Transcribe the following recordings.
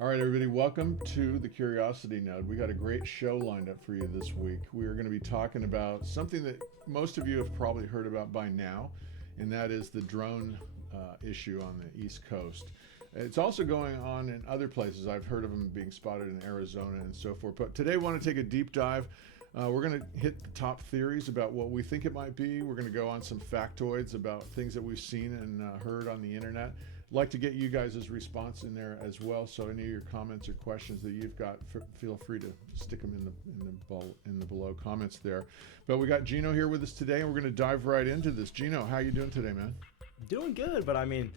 All right, everybody, welcome to the Curiosity Node. We got a great show lined up for you this week. We are going to be talking about something that most of you have probably heard about by now, and that is the drone issue on the East Coast. It's also going on in other places. I've heard of them being spotted in Arizona and so forth. But today, I want to take a deep dive. We're going to hit the top theories about what we think it might be. We're going to go on some factoids about things that we've seen and heard on the internet. I'd like to get you guys' response in there as well. So any of your comments or questions that you've got, feel free to stick them in the below comments there. But we got Gino here with us today, and we're going to dive right into this. Gino, how you doing today, man? Doing good, but I mean,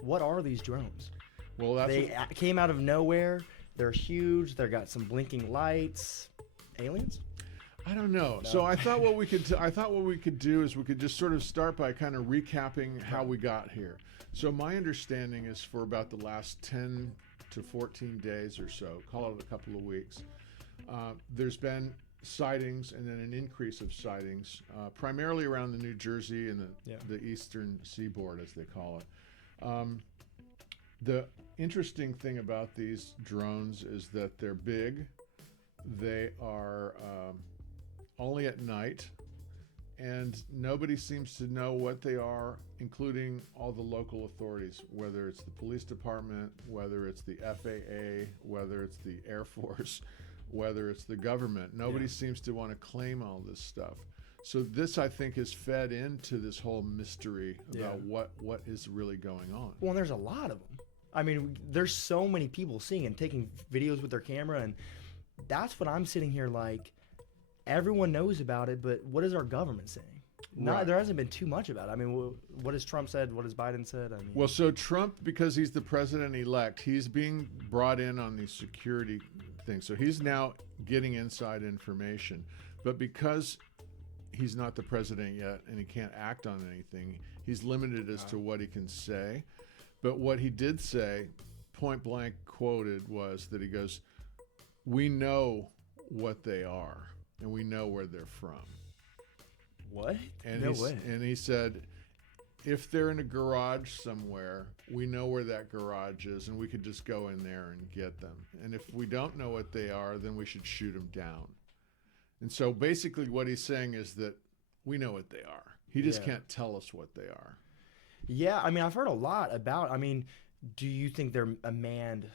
what are these drones? Well, They came out of nowhere. They're huge. They got some blinking lights. Aliens? I don't know. No. So I thought what we could do is we could just sort of start by kind of recapping how we got here. So my understanding is for about the last 10 to 14 days or so, call it a couple of weeks, there's been sightings and then an increase of sightings, primarily around the New Jersey and the eastern seaboard, as they call it. The interesting thing about these drones is that they're big. They are only at night, and nobody seems to know what they are, including all the local authorities, whether it's the police department, whether it's the FAA, whether it's the Air Force, whether it's the government. Nobody seems to want to claim all this stuff. So this, I think, is fed into this whole mystery about what is really going on. Well, and there's a lot of them. I mean, there's so many people seeing and taking videos with their camera, and that's what I'm sitting here like, everyone knows about it, but what is our government saying? Right. There hasn't been too much about it. I mean, what has Trump said? What has Biden said? I mean, Well, so Trump, because he's the president-elect, he's being brought in on these security things. So he's now getting inside information. But because he's not the president yet and he can't act on anything, he's limited as to what he can say. But what he did say, point blank quoted, was that he goes, "We know what they are, and we know where they're from." what? And No way. And he said, if they're in a garage somewhere, we know where that garage is, and we could just go in there and get them. And if we don't know what they are, then we should shoot them down. And so basically what he's saying is that we know what they are. He just can't tell us what they are. Yeah, I mean, I've heard a lot about, I mean, do you think they're a manned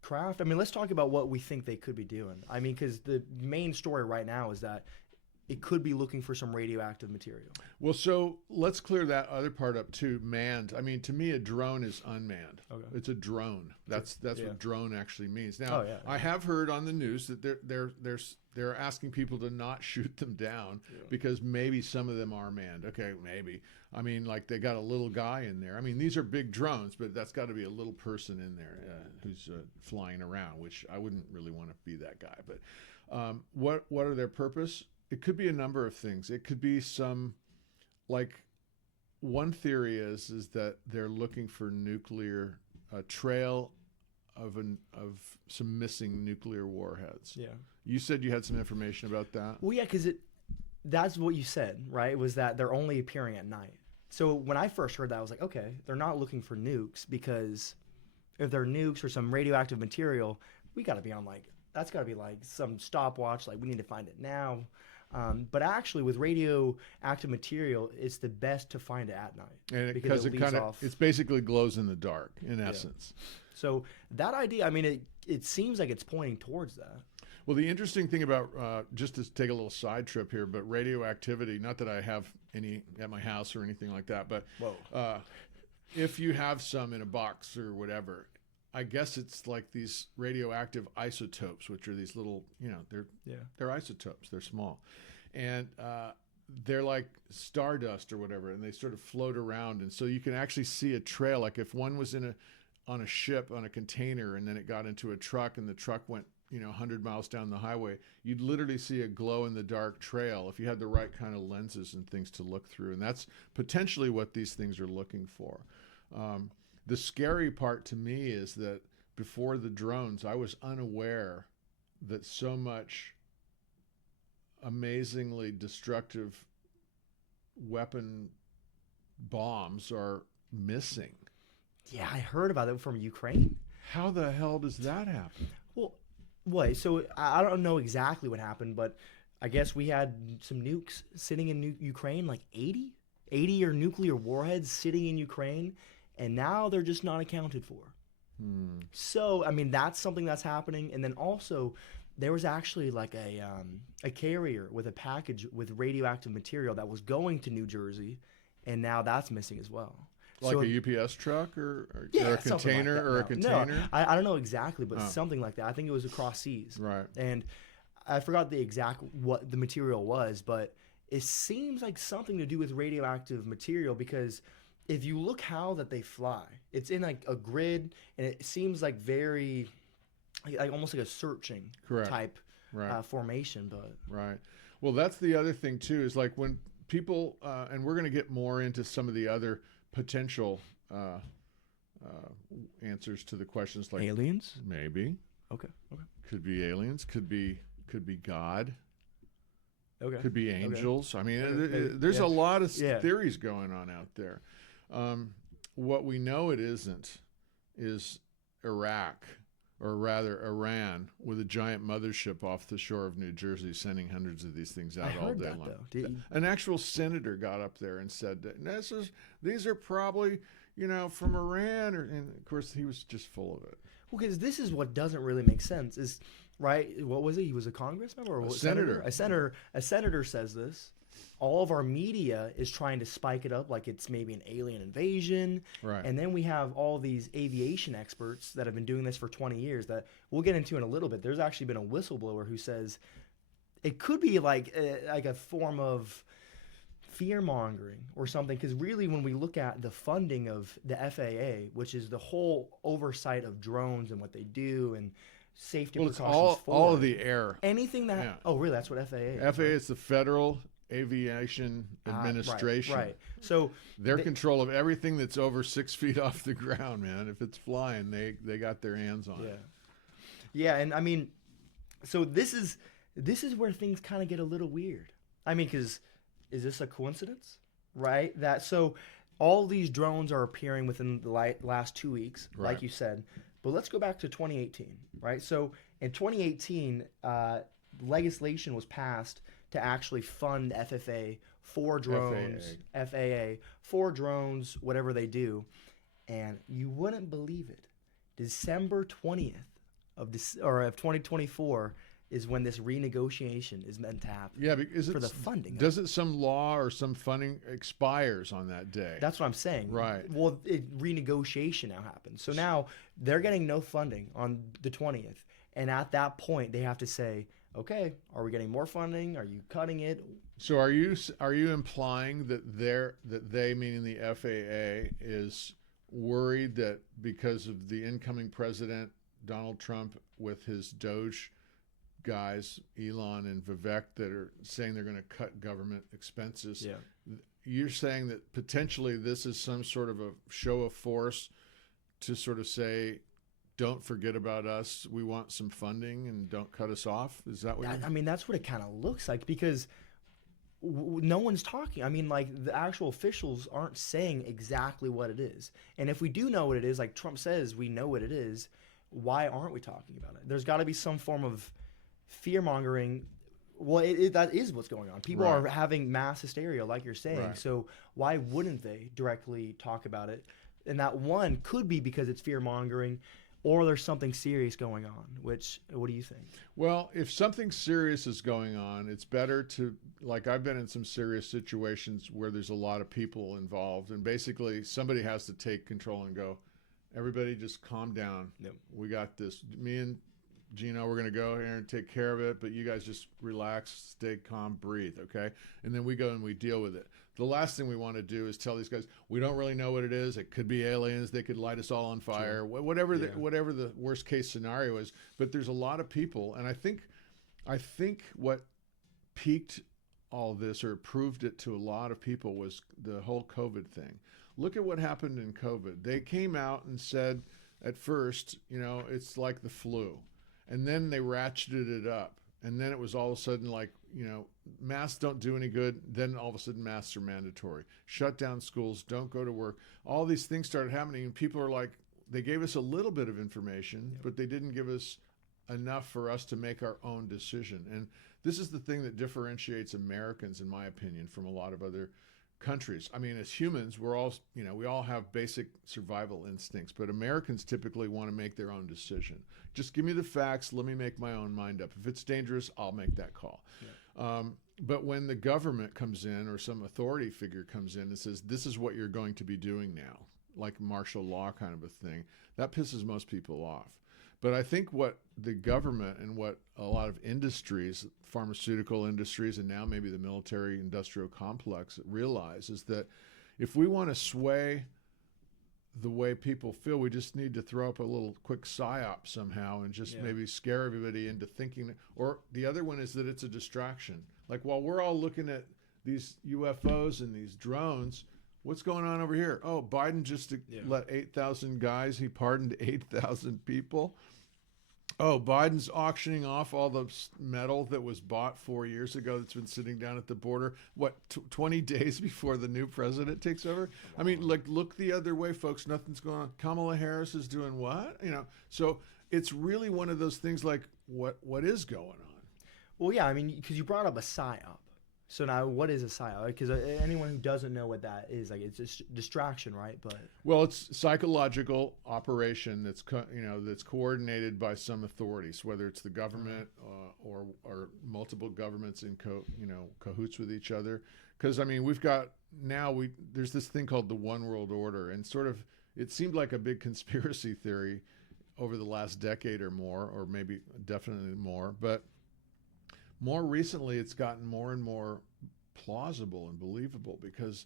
craft? I mean, let's talk about what we think they could be doing. I mean, because the main story right now is that it could be looking for some radioactive material. Well, so let's clear that other part up too. Manned. I mean, to me, a drone is unmanned. Okay. It's a drone. That's what drone actually means. Now, I have heard on the news that they're asking people to not shoot them down because maybe some of them are manned. Okay, maybe. I mean, like they got a little guy in there. I mean, these are big drones, but that's got to be a little person in there who's flying around, which I wouldn't really want to be that guy. But what are their purpose? It could be a number of things. It could be some, like, one theory is that they're looking for a trail of some missing nuclear warheads. Yeah. You said you had some information about that. Well, yeah, because that's what you said, right? Was that they're only appearing at night. So when I first heard that, I was like, okay, they're not looking for nukes, because if they're nukes or some radioactive material, we got to be on that's got to be like some stopwatch, like we need to find it now. But actually, with radioactive material, it's the best to find it at night, And because it kind of, it's basically glows in the dark in essence. So that idea, I mean, it seems like it's pointing towards that. Well, the interesting thing about, just to take a little side trip here, but radioactivity, not that I have any at my house or anything like that, but if you have some in a box or whatever, I guess it's like these radioactive isotopes, which are these little, they're isotopes. They're small. And they're like stardust or whatever, and they sort of float around. And so you can actually see a trail. Like if one was on a ship, on a container, and then it got into a truck and the truck went 100 miles down the highway, you'd literally see a glow in the dark trail if you had the right kind of lenses and things to look through. And that's potentially what these things are looking for. The scary part to me is that before the drones, I was unaware that so much amazingly destructive weapon bombs are missing. Yeah, I heard about it from Ukraine. How the hell does that happen? Well, what? So I don't know exactly what happened, but I guess we had some nukes sitting in Ukraine, like 80 or nuclear warheads sitting in Ukraine, and now they're just not accounted for. So I mean, that's something that's happening, and then also there was actually like a carrier with a package with radioactive material that was going to New Jersey, and now that's missing as well. Like So a UPS truck or yeah, a container like or a no, container? No, I don't know exactly, but Oh. something like that. I think it was across seas. Right. And I forgot the exact what the material was, but it seems like something to do with radioactive material because if you look how that they fly, it's in like a grid, and it seems like very, like almost like a searching Correct. type Right. formation. But Right. Well, that's the other thing too. Is like when people, and we're going to get more into some of the other potential answers to the questions, like aliens? maybe Okay. could be aliens, could be God, Okay. could be angels. I mean, Maybe. there's Yeah. a lot of Yeah. theories going on out there. What we know it isn't is Iraq, or rather Iran, with a giant mothership off the shore of New Jersey sending hundreds of these things out I all heard day that long. though. Did you, An actual senator got up there and said that these are probably, from Iran, and of course he was just full of it. Well, because this is what doesn't really make sense. Is right? What was it? He was a congressman or A what, senator. A senator says this. All of our media is trying to spike it up like it's maybe an alien invasion. Right. And then we have all these aviation experts that have been doing this for 20 years that we'll get into in a little bit. There's actually been a whistleblower who says it could be like a form of fear mongering or something, because really when we look at the funding of the FAA, which is the whole oversight of drones and what they do and safety Well, it's precautions all of the air. anything that Yeah. oh really, that's what FAA is, FAA is the Federal Aviation Administration. right. So Their control of everything that's over 6 feet off the ground, man. If it's flying, they got their hands on it. Yeah, and I mean, so this is where things kind of get a little weird. I mean, because is this a coincidence, right? That so all these drones are appearing within the last 2 weeks, Right. like you said. But let's go back to 2018, right? So in 2018, legislation was passed to actually fund FFA for drones, FAA for drones, whatever they do. And you wouldn't believe it. December 20th of 2024 is when this renegotiation is meant to happen. Yeah, because for the funding. Doesn't some law or some funding expires on that day? That's what I'm saying. Right. Well, renegotiation now happens. So now they're getting no funding on the 20th. And at that point, they have to say, okay, are we getting more funding? Are you cutting it? So are you implying that they, meaning the FAA, is worried that because of the incoming president, Donald Trump, with his Doge guys, Elon and Vivek, that are saying they're going to cut government expenses? Yeah. You're saying that potentially this is some sort of a show of force to sort of say, don't forget about us. We want some funding and don't cut us off. Is that what I mean, that's what it kind of looks like, because no one's talking. I mean, like, the actual officials aren't saying exactly what it is. And if we do know what it is, like Trump says, we know what it is, why aren't we talking about it? There's got to be some form of fear mongering. Well, that is what's going on. People Right. are having mass hysteria, like you're saying. Right. So why wouldn't they directly talk about it? And that one could be because it's fear mongering, or there's something serious going on. Which, what do you think? Well, if something serious is going on, it's better to, like, I've been in some serious situations where there's a lot of people involved, and basically somebody has to take control and go, everybody just calm down. Yep. We got this. Me and Gino, we're going to go here and take care of it, but you guys just relax, stay calm, breathe, okay? And then we go and we deal with it. The last thing we want to do is tell these guys, we don't really know what it is. It could be aliens. They could light us all on fire, Sure. whatever Yeah. whatever the worst case scenario is. But there's a lot of people, and I think what peaked all this, or proved it to a lot of people, was the whole COVID thing. Look at what happened in COVID. They came out and said at first, it's like the flu. And then they ratcheted it up. And then it was all of a sudden like, masks don't do any good. Then all of a sudden masks are mandatory. Shut down schools, don't go to work. All these things started happening, and people are like, they gave us a little bit of information, but they didn't give us enough for us to make our own decision. And this is the thing that differentiates Americans, in my opinion, from a lot of other countries. I mean, as humans, we're all, we all have basic survival instincts, but Americans typically want to make their own decision. Just give me the facts, let me make my own mind up. If it's dangerous, I'll make that call. Yeah. But when the government comes in or some authority figure comes in and says, this is what you're going to be doing now, like martial law kind of a thing, that pisses most people off. But I think what the government and what a lot of industries, pharmaceutical industries, and now maybe the military industrial complex realize is that if we want to sway the way people feel, we just need to throw up a little quick psyop somehow and just maybe scare everybody into thinking. Or the other one is that it's a distraction. Like while we're all looking at these UFOs and these drones, what's going on over here? Oh, Biden just let 8,000 guys, he pardoned 8,000 people. Oh, Biden's auctioning off all the metal that was bought 4 years ago that's been sitting down at the border, 20 days before the new president takes over? I mean, look the other way, folks. Nothing's going on. Kamala Harris is doing what? So it's really one of those things like, what is going on? Well, yeah, I mean, because you brought up a psyop. So now, what is a psyop? Because anyone who doesn't know what that is, like, it's just distraction, right? But it's psychological operation that's that's coordinated by some authorities, whether it's the government or multiple governments in cahoots with each other. Because I mean, there's this thing called the One World Order, and sort of it seemed like a big conspiracy theory over the last decade or more, or maybe definitely more, but more recently, it's gotten more and more plausible and believable because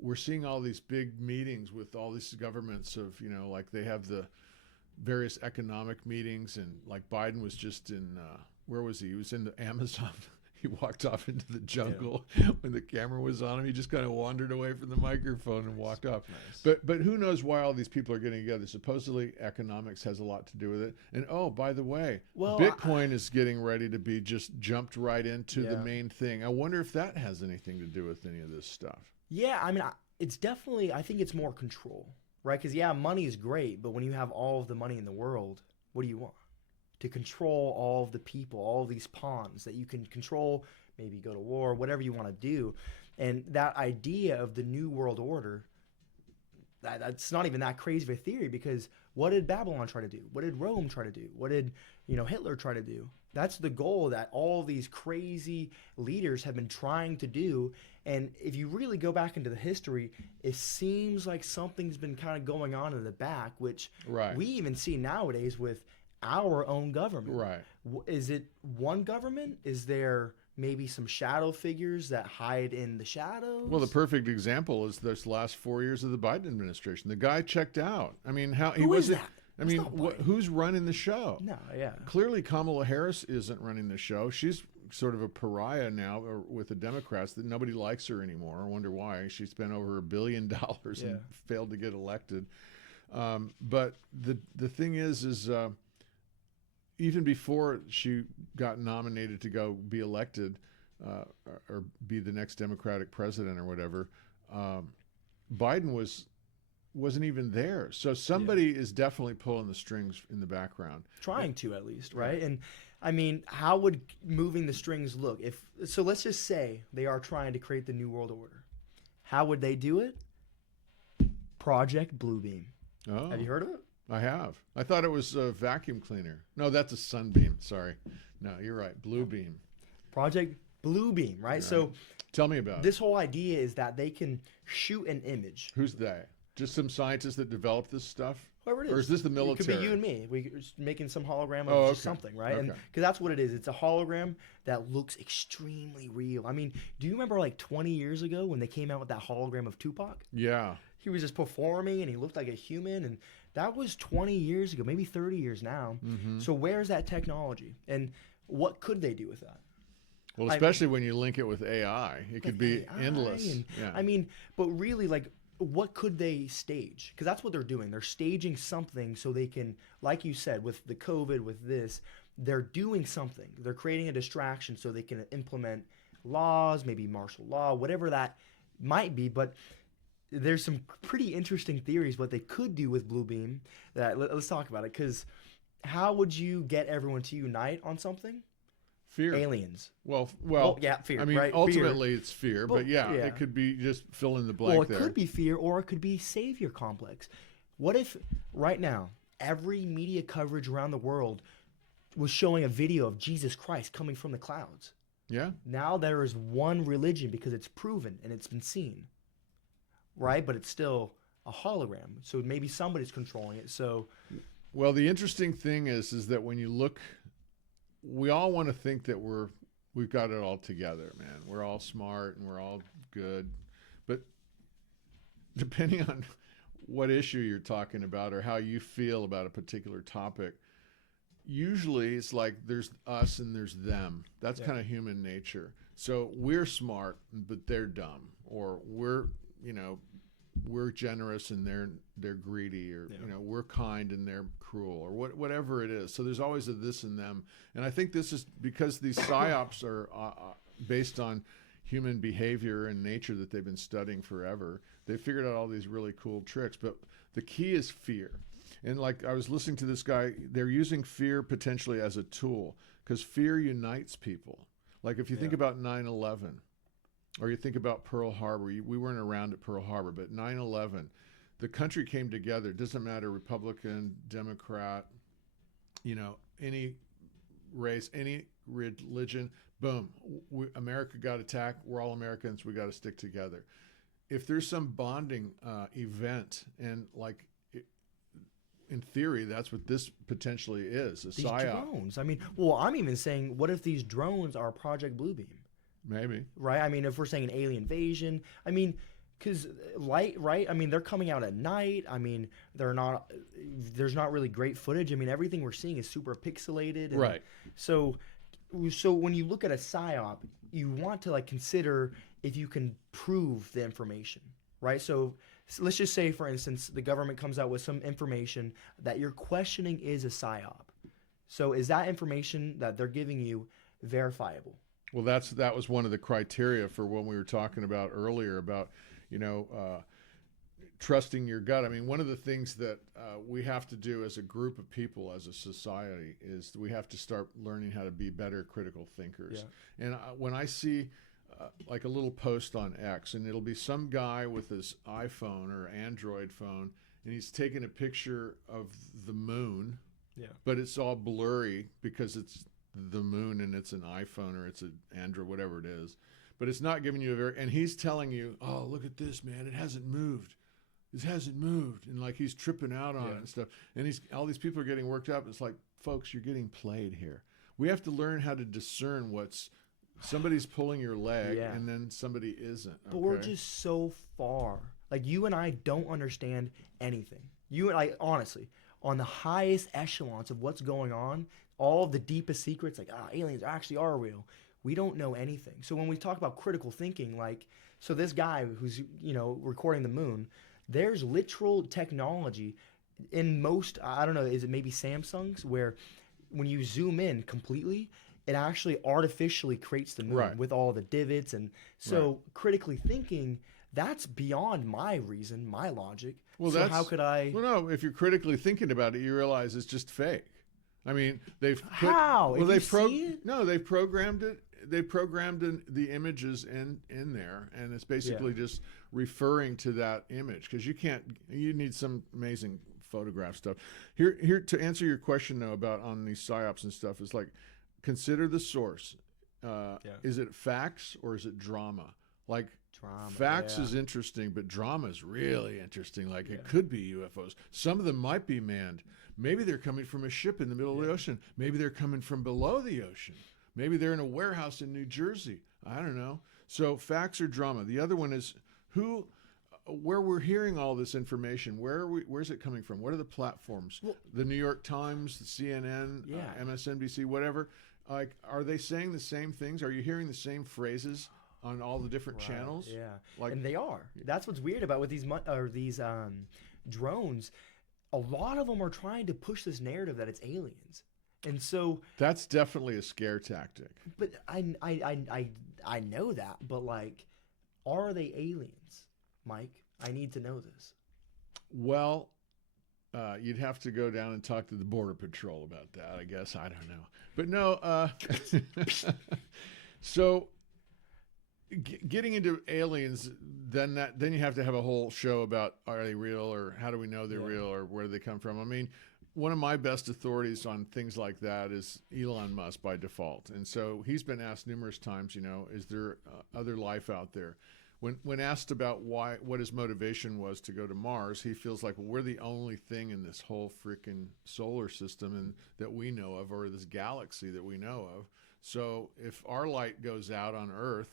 we're seeing all these big meetings with all these governments of, like they have the various economic meetings, and like Biden was just in, where was he? He was in the Amazon. He walked off into the jungle when the camera was on him. He just kind of wandered away from the microphone and walked off. Nice. But who knows why all these people are getting together? Supposedly economics has a lot to do with it. And oh, by the way, Bitcoin is getting ready to be just jumped right into the main thing. I wonder if that has anything to do with any of this stuff. Yeah, I mean, it's definitely, I think it's more control, right? Because money is great, but when you have all of the money in the world, what do you want? To control all of the people, all of these pawns that you can control, maybe go to war, whatever you want to do. And that idea of the New World Order, that's not even that crazy of a theory, because what did Babylon try to do? What did Rome try to do? What did Hitler try to do? That's the goal that all these crazy leaders have been trying to do. And if you really go back into the history, it seems like something's been kind of going on in the back, which we even see nowadays with our own government. Right. Is it one government? Is there maybe some shadow figures that hide in the shadows? Well, the perfect example is this last 4 years of the Biden administration. The guy checked out. I mean, Who is that? I mean, who's running the show? No, yeah. Clearly, Kamala Harris isn't running the show. She's sort of a pariah now with the Democrats, that nobody likes her anymore. I wonder why. She spent over $1 billion and failed to get elected. But the thing is even before she got nominated to go be elected or be the next Democratic president or whatever, Biden wasn't even there. So somebody is definitely pulling the strings in the background. Trying to, at least, right? And I mean, how would moving the strings look? So let's just say they are trying to create the New World Order. How would they do it? Project Bluebeam. Oh. Have you heard of it? I have. I thought it was a vacuum cleaner. No, that's a sunbeam. Sorry. No, you're right. Bluebeam. Project Bluebeam, right? So tell me about this whole idea is that they can shoot an image. Who's they? Just some scientists that develop this stuff? Whoever it is. Or is this the military? It could be you and me. We're making some hologram of just something, right? And because that's what it is. It's a hologram that looks extremely real. I mean, do you remember like 20 years ago when they came out with that hologram of Tupac? Yeah. He was just performing and he looked like a human, and that was 20 years ago, maybe 30 years now. Mm-hmm. So where's that technology? And what could they do with that? Well, especially when you link it with AI. It could be endless. I mean, but really, like, what could they stage? Because that's what they're doing. They're staging something so they can, like you said, with the COVID, with this, they're doing something. They're creating a distraction so they can implement laws, maybe martial law, whatever that might be. But there's some pretty interesting theories what they could do with Blue Beam. Let's talk about it, because how would you get everyone to unite on something? Fear. Aliens. Well, yeah, fear. I mean, right? ultimately it's fear, but yeah, yeah. it could be just fill in the blank Well, it there. could be fear, or it could be savior complex. What if right now every media coverage around the world was showing a video of Jesus Christ coming from the clouds? Yeah. Now there is one religion because it's proven and it's been seen, right? But it's still a hologram. So maybe somebody's controlling it. So, well, the interesting thing is that when you look, we all want to think that we've got it all together, man. We're all smart and we're all good, but depending on what issue you're talking about or how you feel about a particular topic, usually it's like there's us and there's them. That's kind of human nature. So we're smart, but they're dumb, or we're generous and they're greedy, or we're kind and they're cruel, or whatever it is. So there's always a this and them. And I think this is because these psyops are based on human behavior and nature that they've been studying forever. They figured out all these really cool tricks, but the key is fear. And like I was listening to this guy, they're using fear potentially as a tool, because fear unites people. Like if you think about 9/11, or you think about Pearl Harbor, we weren't around at Pearl Harbor, but 9/11, the country came together. It doesn't matter, Republican, Democrat, any race, any religion, boom, America got attacked. We're all Americans. We got to stick together. If there's some bonding event, and like in theory, that's what this potentially is, a these psyop. drones. I mean, well, I'm even saying, what if these drones are Project Bluebeam? Maybe. Right? I mean, if we're saying an alien invasion, I mean, because light, right? I mean, they're coming out at night. I mean, there's not really great footage. I mean, everything we're seeing is super pixelated. And Right. So when you look at a psyop, you want to like consider if you can prove the information, right? So let's just say, for instance, the government comes out with some information that you're questioning is a psyop. So is that information that they're giving you verifiable? Well, that was one of the criteria for when we were talking about earlier about, trusting your gut. I mean, one of the things that we have to do as a group of people, as a society, is we have to start learning how to be better critical thinkers. Yeah. And when I see like a little post on X, and it'll be some guy with his iPhone or Android phone, and he's taking a picture of the moon, but it's all blurry because it's the moon and it's an iPhone or it's an Android, whatever it is. But it's not giving you and he's telling you, oh, look at this, man, it hasn't moved. This hasn't moved. And like he's tripping out on it and stuff. And all these people are getting worked up. It's like, folks, you're getting played here. We have to learn how to discern somebody's pulling your leg and then somebody isn't. Okay? But we're just so far. Like, you and I don't understand anything. You and I, honestly, on the highest echelons of what's going on, all of the deepest secrets, like, aliens actually are real. We don't know anything. So when we talk about critical thinking, like, so this guy who's, recording the moon, there's literal technology in most, I don't know, is it maybe Samsung's, where when you zoom in completely, it actually artificially creates the moon with all the divots. And so critically thinking, that's beyond my reason, my logic. Well, so how could I? Well, no, if you're critically thinking about it, you realize it's just fake. I mean, they've put, how? Well, they've programmed it. They programmed the images in there, and it's basically just referring to that image, because you need some amazing photograph stuff. Here to answer your question though about on these psyops and stuff is like, consider the source. Is it facts or is it drama? Like drama, facts is interesting, but drama is really interesting. Like it could be UFOs. Some of them might be manned. Maybe they're coming from a ship in the middle of the ocean. Maybe they're coming from below the ocean. Maybe they're in a warehouse in New Jersey. I don't know. So facts or drama. The other one is where we're hearing all this information. Where's it coming from? What are the platforms? Well, the New York Times, the CNN, MSNBC, whatever. Like, are they saying the same things? Are you hearing the same phrases on all the different channels? Yeah, like, and they are. That's what's weird about with these drones. A lot of them are trying to push this narrative that it's aliens. And so that's definitely a scare tactic. But I know that, but like, are they aliens, Mike? I need to know this. Well, you'd have to go down and talk to the Border Patrol about that, I guess. I don't know. But no, so getting into aliens, then you have to have a whole show about are they real or how do we know they're real or where do they come from? I mean, one of my best authorities on things like that is Elon Musk by default. And so he's been asked numerous times, is there other life out there? When asked about what his motivation was to go to Mars, he feels like, well, we're the only thing in this whole freaking solar system and that we know of, or this galaxy that we know of. So if our light goes out on Earth,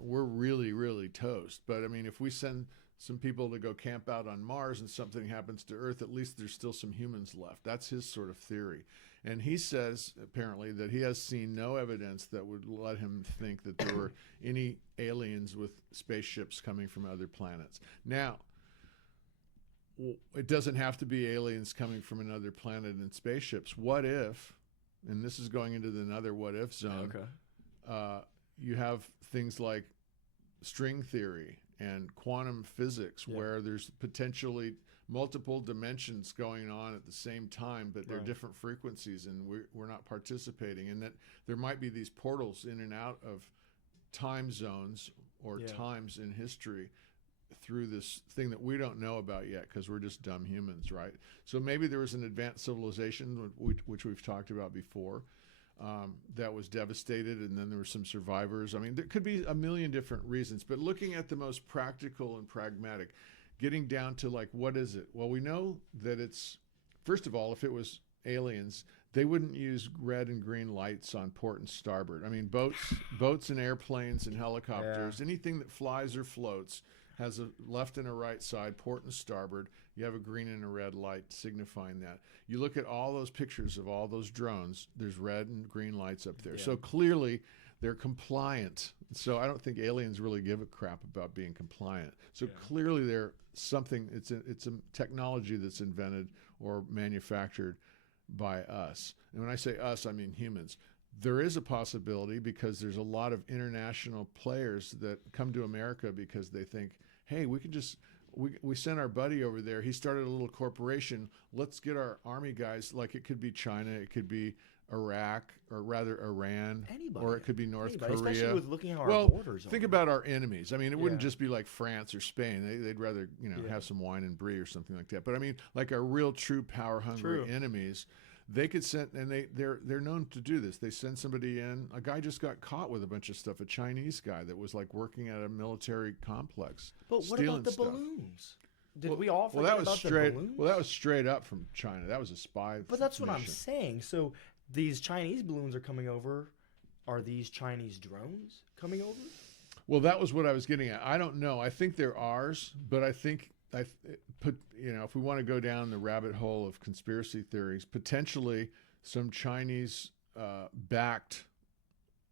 we're really, really toast. But I mean, if we send some people to go camp out on Mars and something happens to Earth, at least there's still some humans left. That's his sort of theory. And he says, apparently, that he has seen no evidence that would let him think that there were any aliens with spaceships coming from other planets. Now, it doesn't have to be aliens coming from another planet in spaceships. What if, and this is going into another what if zone, you have things like string theory and quantum physics where there's potentially multiple dimensions going on at the same time, but they're different frequencies and we're not participating, and that there might be these portals in and out of time zones or times in history through this thing that we don't know about yet because we're just dumb humans, right? So maybe there was an advanced civilization, which we've talked about before, that was devastated, and then there were some survivors. I mean, there could be a million different reasons, but looking at the most practical and pragmatic, getting down to like, what is it? Well, we know that it's, first of all, if it was aliens, they wouldn't use red and green lights on port and starboard. I mean, boats and airplanes and helicopters, anything that flies or floats has a left and a right side, port and starboard. You have a green and a red light signifying that. You look at all those pictures of all those drones, there's red and green lights up there. So clearly they're compliant. So I don't think aliens really give a crap about being compliant. So clearly they're something, it's a technology that's invented or manufactured by us. And when I say us, I mean humans. There is a possibility because there's a lot of international players that come to America because they think, hey, we can just, we sent our buddy over there. He started a little corporation. Let's get our army guys, like it could be China, it could be Iraq, or rather Iran, or it could be North Korea. Especially with looking at our borders. Think about our enemies. I mean, it wouldn't just be like France or Spain. They'd rather, have some wine and brie or something like that. But I mean, like our real, true, power-hungry enemies, they could send, and they're known to do this. They send somebody in. A guy just got caught with a bunch of stuff. A Chinese guy that was like working at a military complex. But what about the balloons? Did we all forget about the balloons? Well, that was straight up from China. That was a spy. But that's what I'm saying. So these Chinese balloons are coming over. Are these Chinese drones coming over? Well, that was what I was getting at. I don't know. I think they're ours, but I think if we want to go down the rabbit hole of conspiracy theories, potentially some Chinese backed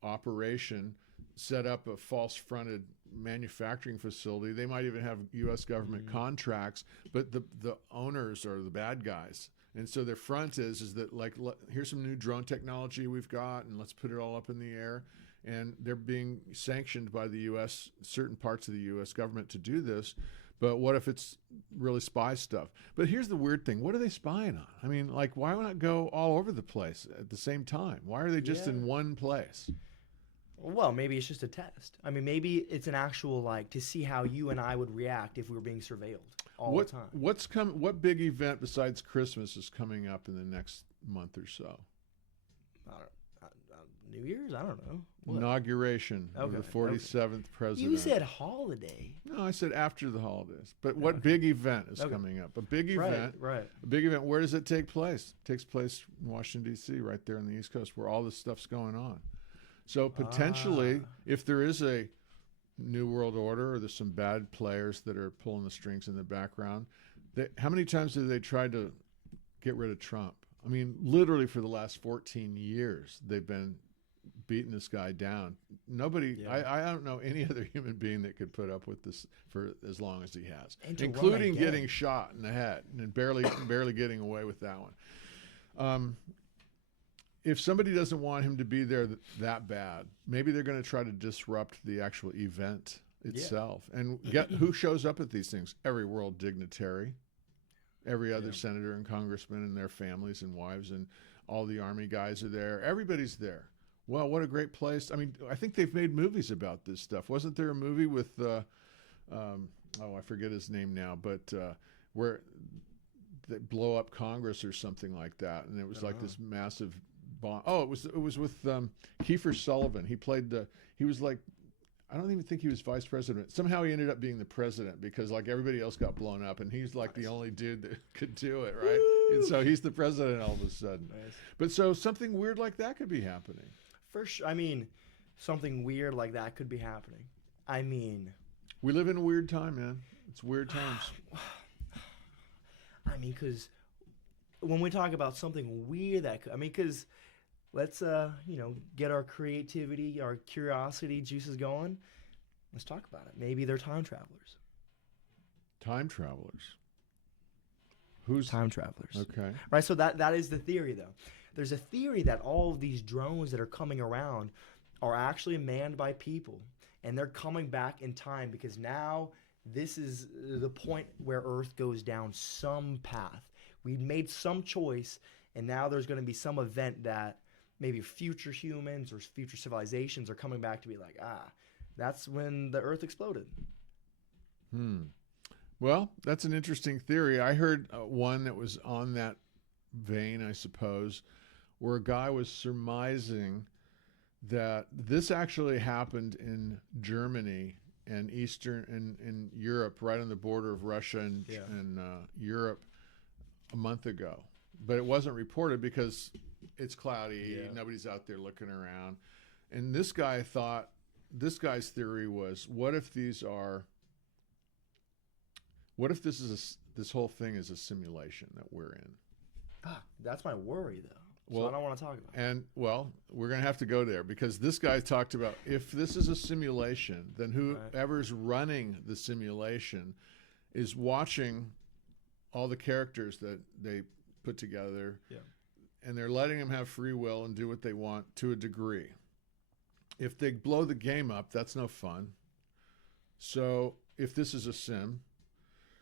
operation set up a false fronted manufacturing facility. They might even have U.S. government contracts, but the owners are the bad guys. And so their front is that, like, here's some new drone technology we've got, and let's put it all up in the air. And they're being sanctioned by the U.S., certain parts of the U.S. government to do this. But what if it's really spy stuff? But here's the weird thing. What are they spying on? I mean, like, why not go all over the place at the same time? Why are they just in one place? Well, maybe it's just a test. I mean, maybe it's an actual, like, to see how you and I would react if we were being surveilled all the time. What big event besides Christmas is coming up in the next month or so? New Year's? I don't know. What? Inauguration of the 47th president. You said holiday. No, I said after the holidays. But what big event is coming up? A big event. Right. A big event. Where does it take place? It takes place in Washington, D.C., right there on the East Coast, where all this stuff's going on. So potentially, if there is a new world order or there's some bad players that are pulling the strings in the background, how many times have they tried to get rid of Trump? I mean, literally for the last 14 years, they've been beating this guy down. Nobody, I don't know any other human being that could put up with this for as long as he has, including getting shot in the head and barely getting away with that one. If somebody doesn't want him to be there that bad, maybe they're going to try to disrupt the actual event itself. And get who shows up at these things? Every world dignitary, every other senator and congressman and their families and wives, and all the army guys are there. Everybody's there. Well, what a great place. I mean, I think they've made movies about this stuff. Wasn't there a movie with, I forget his name now, but where they blow up Congress or something like that, and it was like this massive bomb. Oh, it was with Kiefer Sullivan. He was like, I don't even think he was vice president. Somehow he ended up being the president because like everybody else got blown up, and he's like the only dude that could do it, right? And so he's the president all of a sudden. Nice. But so something weird like that could be happening. For sure. I mean, something weird like that could be happening. I mean, we live in a weird time, man. It's weird times. I mean, because when we talk about something weird because let's get our creativity, our curiosity juices going. Let's talk about it. Maybe they're time travelers. Time travelers. Who's time travelers? Okay. Right. So that is the theory, though. There's a theory that all of these drones that are coming around are actually manned by people, and they're coming back in time because now this is the point where Earth goes down some path. We made some choice, and now there's going to be some event that maybe future humans or future civilizations are coming back to be like, that's when the Earth exploded. Well, that's an interesting theory. I heard one that was on that vein, I suppose, where a guy was surmising that this actually happened in Germany and in Europe, right on the border of Russia and Europe, a month ago. But it wasn't reported because it's cloudy. Yeah. Nobody's out there looking around. And this guy's theory was, what if this whole thing is a simulation that we're in? That's my worry, though. So I don't want to talk about it. And, we're going to have to go there because this guy talked about if this is a simulation, then whoever's running the simulation is watching all the characters that they put together, and they're letting them have free will and do what they want to a degree. If they blow the game up, that's no fun. So if this is a sim,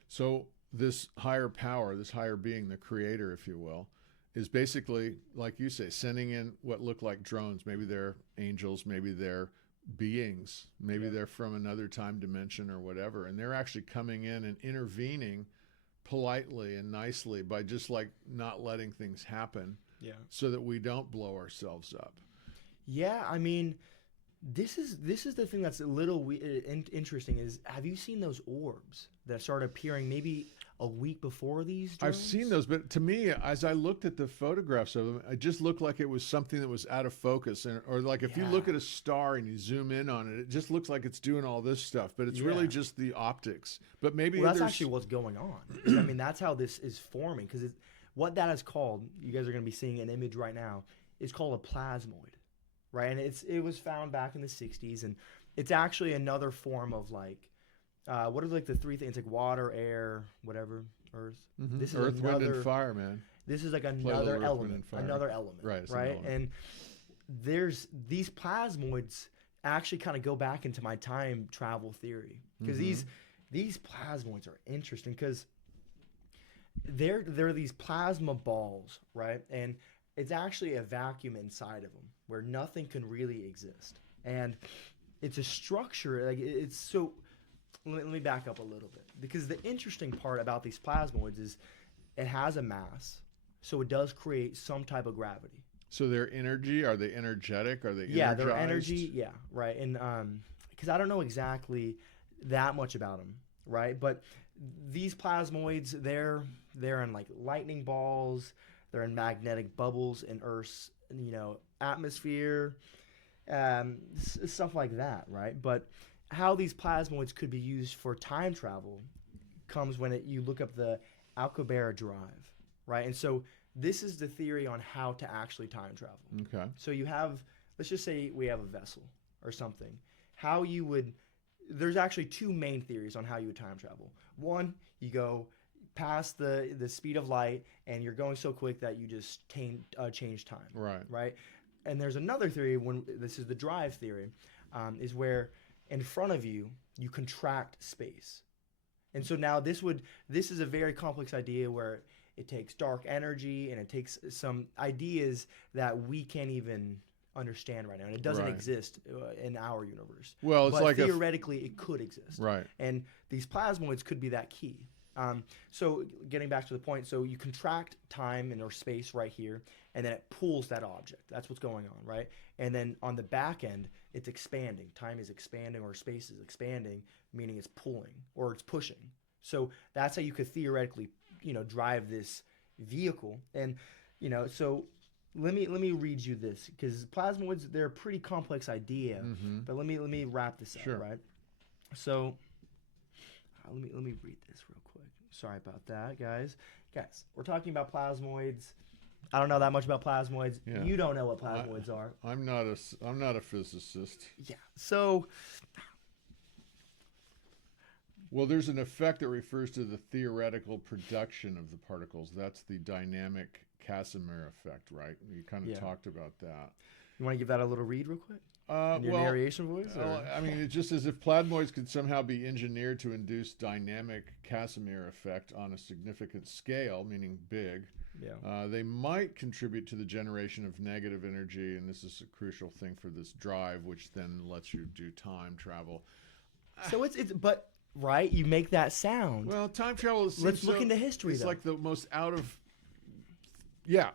so this higher power, this higher being, the creator, if you will, is basically, like you say, sending in what look like drones. Maybe they're angels, maybe they're beings, maybe they're from another time dimension or whatever, and they're actually coming in and intervening politely and nicely by just like not letting things happen so that we don't blow ourselves up. Yeah, I mean, this is the thing that's a little interesting is, have you seen those orbs that started appearing maybe a week before these drones? I've seen those, but to me, as I looked at the photographs of them, it just looked like it was something that was out of focus. Or like if you look at a star and you zoom in on it, it just looks like it's doing all this stuff, but it's really just the optics. But maybe that's actually what's going on. I mean, that's how this is forming, because what that is called, you guys are going to be seeing an image right now, is called a plasmoid, right? And it was found back in the 60s, and it's actually another form of like, what are like the three things, like water, air, whatever, earth? Mm-hmm. This is earth, wind, and fire, man. This is like another element, right? And there's these plasmoids actually kind of go back into my time travel theory, because these plasmoids are interesting because they're these plasma balls, right? And it's actually a vacuum inside of them where nothing can really exist, and it's a structure like it's so. Let me back up a little bit, because the interesting part about these plasmoids is it has a mass, so it does create some type of gravity. So their energy, are they energetic? Are they energized? Yeah, their energy, right. And because I don't know exactly that much about them, right? But these plasmoids, they're in like lightning balls, they're in magnetic bubbles in Earth's atmosphere, stuff like that, right? But how these plasmoids could be used for time travel comes when you look up the Alcubierre drive, right? And so this is the theory on how to actually time travel. Okay. So you have, let's just say we have a vessel or something. There's actually two main theories on how you would time travel. One, you go past the speed of light and you're going so quick that you just change time. Right. Right? And there's another theory, this is the drive theory, is where in front of you, you contract space. And so now this is a very complex idea where it takes dark energy and it takes some ideas that we can't even understand right now, and it doesn't Right. exist in our universe. Well, it's but like theoretically, it could exist. right. And these plasmoids could be that key. So getting back to the point, so you contract time and or space right here, and then it pulls that object. That's what's going on, right? And then on the back end, it's expanding. Time is expanding or space is expanding, meaning it's pulling or it's pushing. So that's how you could theoretically, drive this vehicle. And, so let me read you this, because plasmoids, they're a pretty complex idea. Mm-hmm. But let me wrap this Sure. up, right? So let me read this real quick. Sorry about that, guys. Guys, we're talking about plasmoids. I don't know that much about plasmoids. Yeah. You don't know what plasmoids are. I'm not a physicist. Yeah. So Well, there's an effect that refers to the theoretical production of the particles. That's the dynamic Casimir effect, right? You kind of Yeah. talked about that. you want to give that a little read real quick? In your Well, narration voice? Or? I mean, it's just as if plasmoids could somehow be engineered to induce dynamic Casimir effect on a significant scale, meaning big. Yeah. They might contribute to the generation of negative energy, and this is a crucial thing for this drive, which then lets you do time travel. So it's but right, you make that sound. Well, time travel is. Let's look into history. It's though. like the most out of. Yeah.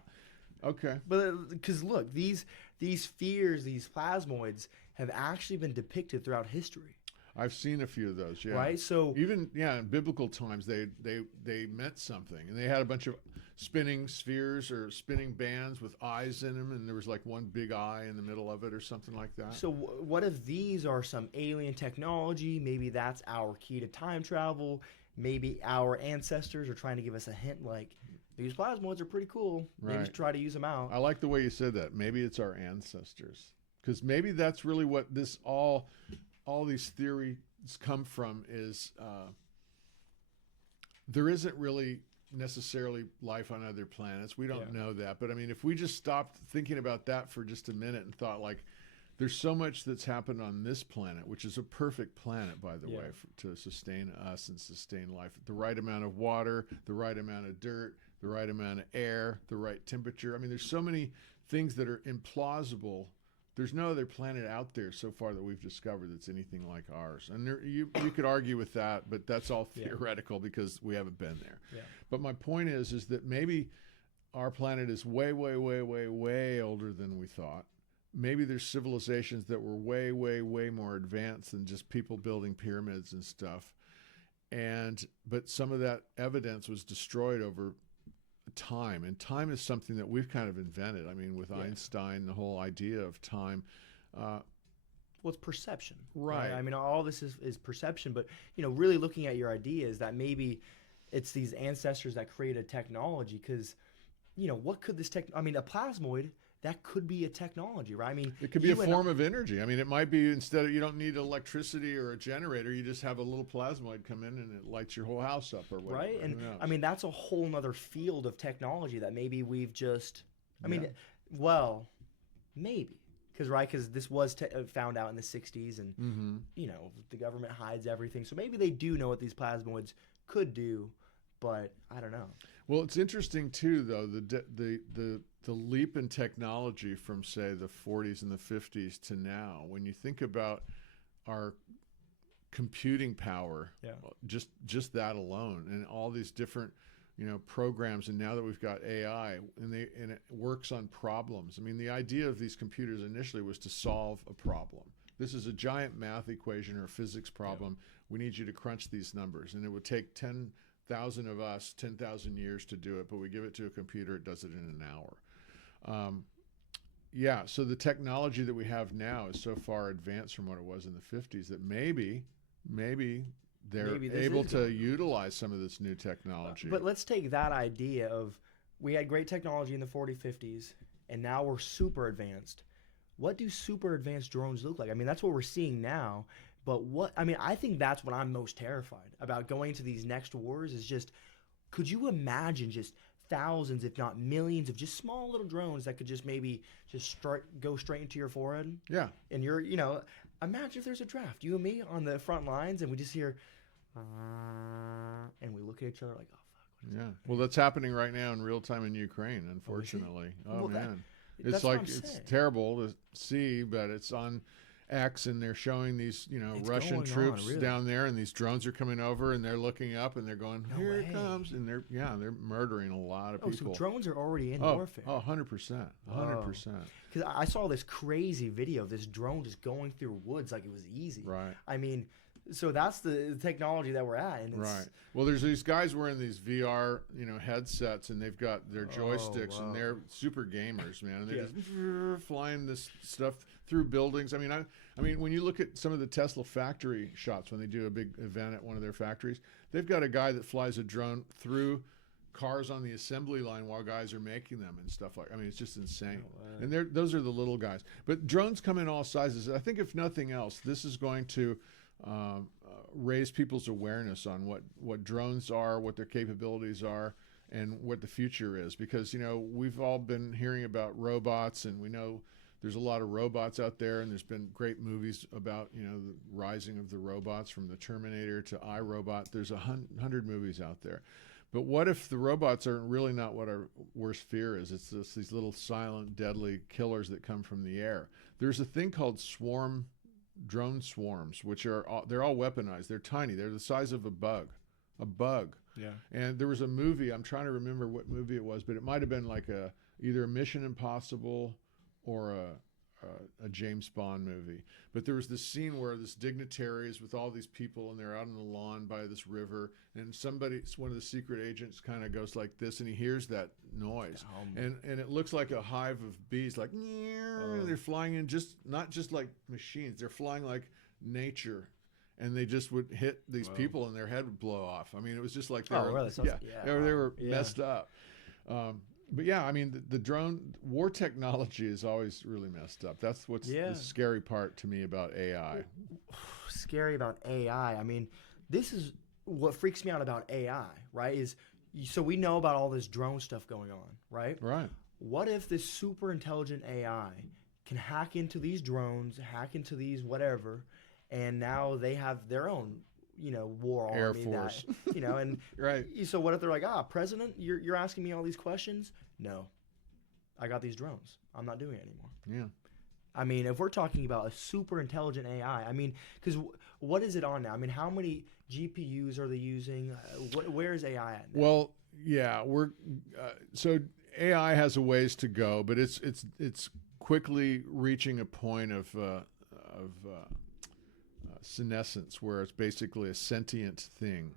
Okay. But because look, these spheres, these plasmoids, have actually been depicted throughout history. I've seen a few of those. Yeah. Right. So Even in biblical times, they meant something, and they had a bunch of spinning spheres or spinning bands with eyes in them, and there was like one big eye in the middle of it or something like that. So what if these are some alien technology? Maybe that's our key to time travel. Maybe our ancestors are trying to give us a hint, like these plasmoids are pretty cool. Maybe Right. try to use them out. I like the way you said that. Maybe it's our ancestors, because maybe that's really what this all these theories come from. Is there isn't really necessarily life on other planets. We don't know that, but I mean, if we just stopped thinking about that for just a minute and thought, like, there's so much that's happened on this planet, which is a perfect planet, by the way, to sustain us and sustain life. The right amount of water, the right amount of dirt, the right amount of air, the right temperature. I mean, there's so many things that are implausible. There's no other planet out there so far that we've discovered that's anything like ours. And you could argue with that, but that's all theoretical because we haven't been there. Yeah. But my point is that maybe our planet is way, way, way, way, way older than we thought. Maybe there's civilizations that were way, way, way more advanced than just people building pyramids and stuff. But some of that evidence was destroyed over time, and time is something that we've kind of invented. I mean, with Einstein, the whole idea of time. Well, it's perception, right? I mean, all this is perception, but really looking at your idea is that maybe it's these ancestors that created technology. Because, what could this I mean, a plasmoid, that could be a technology, right? I mean, it could be a form of energy. I mean, it might be, instead of, you don't need electricity or a generator, you just have a little plasmoid come in and it lights your whole house up or whatever. Right? And I mean, that's a whole nother field of technology that maybe we've just, well, maybe. Because this was found out in the 60s, and, the government hides everything. So maybe they do know what these plasmoids could do, but I don't know. Well, it's interesting too, though, the leap in technology from, say, the 40s and the 50s to now. When you think about our computing power, just that alone, and all these different programs, and now that we've got AI and it works on problems. I mean, the idea of these computers initially was to solve a problem. This is a giant math equation or a physics problem. We need you to crunch these numbers, and it would take 10,000 of us 10,000 years to do it, but we give it to a computer, it does it in an hour. So the technology that we have now is so far advanced from what it was in the 50s that maybe they're able to utilize some of this new technology. But let's take that idea of, we had great technology in the 40s, 50s, and now we're super advanced. What do super advanced drones look like? I mean, that's what we're seeing now. But I think that's what I'm most terrified about going into these next wars, is just, could you imagine just thousands, if not millions, of just small little drones that could just maybe go straight into your forehead? Yeah. And you're, Imagine if there's a draft, you and me on the front lines, and we just hear, and we look at each other like, oh fuck. Yeah. Well, that's happening right now in real time in Ukraine, unfortunately. Oh, Well, man. that's It's what like, I'm it's saying. terrible to see, but it's on X, and they're showing these, It's Russian going on, troops really. down there, and these drones are coming over, and they're looking up, and they're going, No here way. it comes, and they're murdering a lot of Oh, so people. drones are already in Oh, warfare. 100%. 100%. Because I saw this crazy video of this drone just going through woods like it was easy. Right. I mean, so that's the technology that we're at, and it's, Right. Well, there's these guys wearing these VR, headsets, and they've got their joysticks, wow. and they're super gamers, man. And they're Yeah. just flying this stuff through buildings. I mean, when you look at some of the Tesla factory shots when they do a big event at one of their factories, they've got a guy that flies a drone through cars on the assembly line while guys are making them and stuff like. I mean, it's just insane. And those are the little guys. But drones come in all sizes. I think if nothing else, this is going to raise people's awareness on what drones are, what their capabilities are, and what the future is. Because we've all been hearing about robots, and we know there's a lot of robots out there, and there's been great movies about the rising of the robots, from the Terminator to iRobot. There's 100 movies out there. But what if the robots are really not what our worst fear is? It's these little silent, deadly killers that come from the air. There's a thing called drone swarms, which they're all weaponized. They're tiny. They're the size of a bug. yeah. And there was a movie, I'm trying to remember what movie it was, but it might have been like either a Mission Impossible or a James Bond movie. But there was this scene where this dignitary is with all these people, and they're out on the lawn by this river, and one of the secret agents kind of goes like this, and he hears that noise. And it looks like a hive of bees, like, and they're flying in, not just like machines, they're flying like nature. And they just would hit these people, and their head would blow off. I mean, it was just like they were messed up. But yeah, I mean, the drone war technology is always really messed up. That's what's the scary part to me about AI. Scary about AI. I mean, this is what freaks me out about AI, right? So we know about all this drone stuff going on, right? Right. What if this super intelligent AI can hack into these drones, hack into these whatever, and now they have their own war Air army Force. that, and right. So what if they're like, President, you're asking me all these questions? No, I got these drones. I'm not doing it anymore. Yeah. I mean, if we're talking about a super intelligent AI, I mean, because what is it on now? I mean, how many GPUs are they using? Where is AI at now? Well, yeah, so AI has a ways to go, but it's quickly reaching a point of senescence, where it's basically a sentient thing.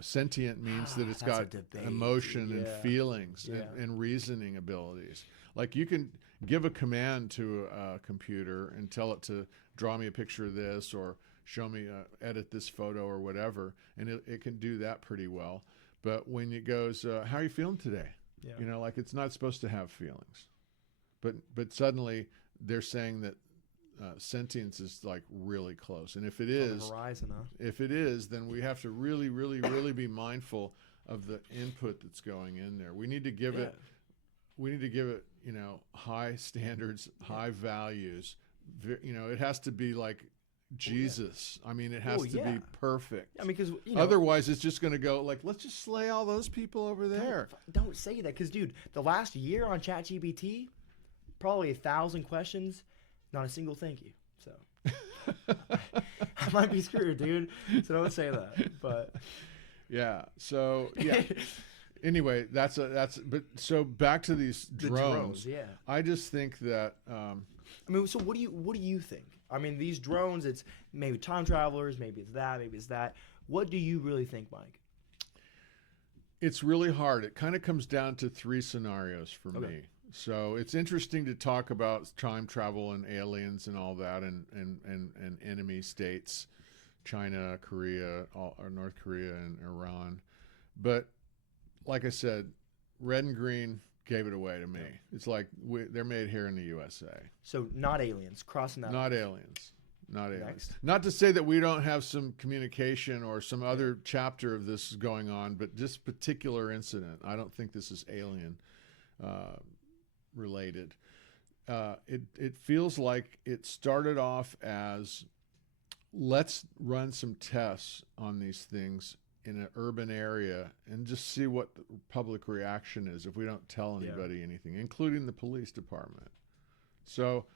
Sentient means that it's got emotion and feelings and reasoning abilities. Like, you can give a command to a computer and tell it to draw me a picture of this, or show me, edit this photo or whatever, and it can do that pretty well. But when it goes, how are you feeling today? Yeah. Like, it's not supposed to have feelings. But suddenly they're saying that sentience is like really close, and if it is on the horizon, huh? If it is, then we have to really, really, really be mindful of the input that's going in there. We need to give it high standards, high values. It has to be like Jesus. I mean, it has to be perfect. I mean, because otherwise it's just going to go like, let's just slay all those people over there. Don't say that, because dude, the last year on ChatGPT, probably 1,000 questions, not a single thank you. So I might be screwed, dude. So don't say that. But yeah. So yeah. Anyway, but so back to these drones. Yeah. I just think that. I mean, so what do you think? I mean, these drones, it's maybe time travelers, maybe it's that. What do you really think, Mike? It's really hard. It kind of comes down to 3 scenarios for me. So it's interesting to talk about time travel and aliens and all that, and enemy states, China, Korea, or North Korea and Iran. But like I said, red and green gave it away to me. It's like they're made here in the USA. So not aliens, crossing that. Not aliens. Not aliens. Not to say that we don't have some communication or some other chapter of this going on, but this particular incident, I don't think this is alien related. it feels like it started off as, let's run some tests on these things in an urban area and just see what the public reaction is if we don't tell anybody anything, including the police department. So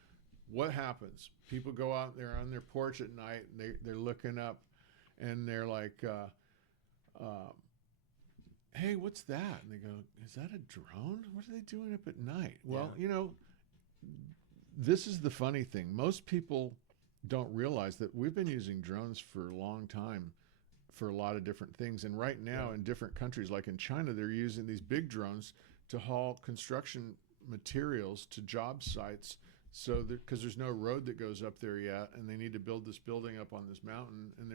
what happens? People go out there on their porch at night, and they're looking up, and they're like, hey, what's that? And they go, is that a drone? What are they doing up at night? Well, you know, this is the funny thing. Most people don't realize that we've been using drones for a long time for a lot of different things. And right now in different countries, like in China, they're using these big drones to haul construction materials to job sites. So because there's no road that goes up there yet, and they need to build this building up on this mountain, and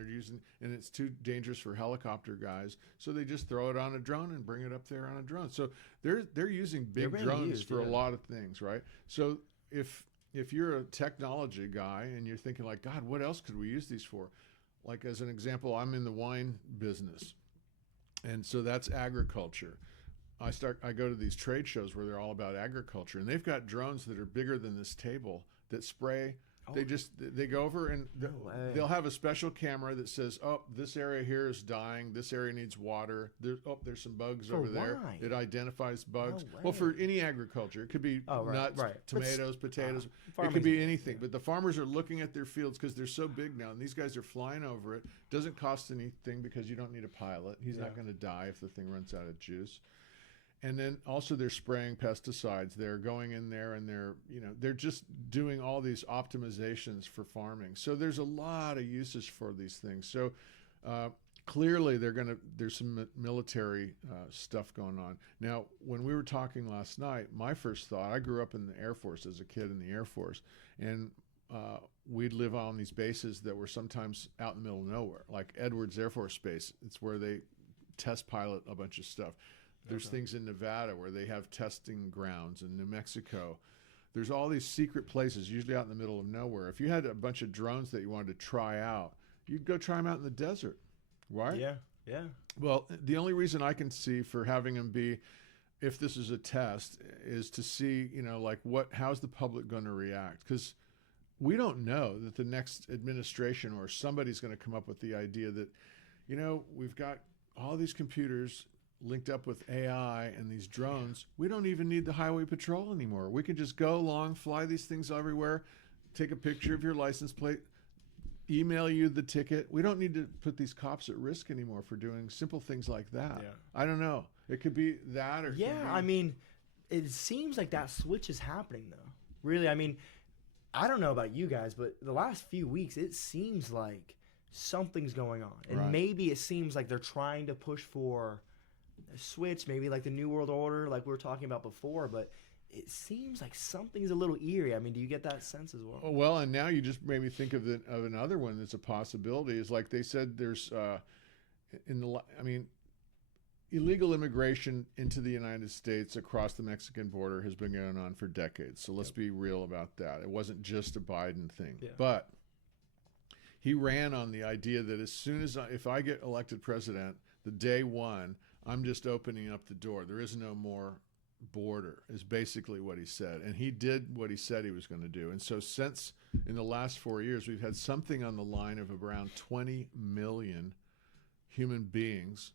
and it's too dangerous for helicopter guys, so they just throw it on a drone and bring it up there on a drone. So they're using big drones for a lot of things, right? So if you're a technology guy and you're thinking like, God, what else could we use these for? Like as an example, I'm in the wine business, and so that's agriculture. I go to these trade shows where they're all about agriculture, and they've got drones that are bigger than this table that spray. They go over and they'll have a special camera that says, oh, this area here is dying. This area needs water. There's some bugs over there. It identifies bugs. Well, for any agriculture, it could be nuts, tomatoes, potatoes. It could be anything. But the farmers are looking at their fields because they're so big now, and these guys are flying over it. Doesn't cost anything because you don't need a pilot. He's not going to die if the thing runs out of juice. And then also they're spraying pesticides. They're going in there and they're just doing all these optimizations for farming. So there's a lot of uses for these things. So clearly there's some military stuff going on. Now, when we were talking last night, my first thought, I grew up in the Air Force as a kid in the Air Force, and we'd live on these bases that were sometimes out in the middle of nowhere, like Edwards Air Force Base. It's where they test pilot a bunch of stuff. There's things in Nevada where they have testing grounds, in New Mexico. There's all these secret places, usually out in the middle of nowhere. If you had a bunch of drones that you wanted to try out, you'd go try them out in the desert, right? Yeah. Well, the only reason I can see for having them be, if this is a test, is to see, like how's the public going to react? Because we don't know that the next administration or somebody's going to come up with the idea that, we've got all these computers linked up with AI and these drones. We don't even need the highway patrol anymore. We can just go along, fly these things everywhere, take a picture of your license plate, email you the ticket. We don't need to put these cops at risk anymore for doing simple things like that. I don't know. It could be that or I mean, it seems like that switch is happening though. Really, I mean, I don't know about you guys, but the last few weeks it seems like something's going on. And maybe it seems like they're trying to push for a switch, maybe like the New World Order, like we were talking about before, but it seems like something's a little eerie. I mean, do you get that sense as well? Well, and now you just made me think of another one that's a possibility. Is like they said there's illegal immigration into the United States across the Mexican border has been going on for decades. So let's be real about that. It wasn't just a Biden thing, but he ran on the idea that as soon as if I get elected president, the day one, I'm just opening up the door. There is no more border, is basically what he said. And he did what he said he was going to do. And so since in the last 4 years, we've had something on the line of around 20 million human beings